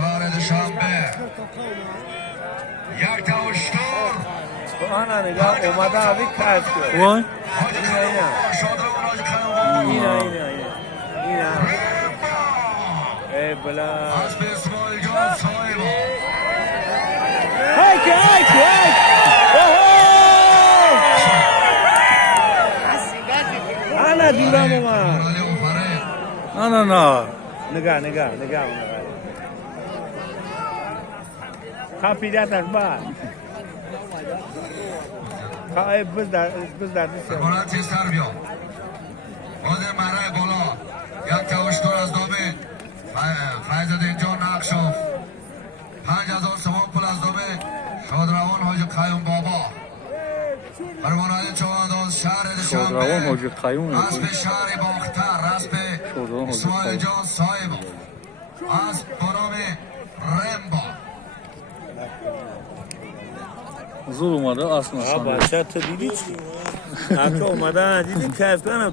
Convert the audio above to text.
شهر دوشنبه یک دوشتور آنا نگاه اومده آبی کار شد وای شادروان حاج خیابان اینا ای بلا اسب اسماعیل جان صاحبا هایک آنا دیوام اومد علی و فرید نه نگاه اومد کپیده تر بعد خواهی بز در دست سرمانتی سر بیا باز مرای بالا یک دوشتور از دامه فیضد اینجا نقشاف 5000 سوان پول از دامه شادروان حاج قیوم بابا فرمانده چوانداز شهر شادروان دوشنبه حاج قیوم اسب شهر باختر اسب شادروان حاج اسماعیل قیوم. جان صاحب اسب بنام رمبا زور اومده اصلا بچه تو دیدی چی؟ حتی اومدن دیدی کیف کنم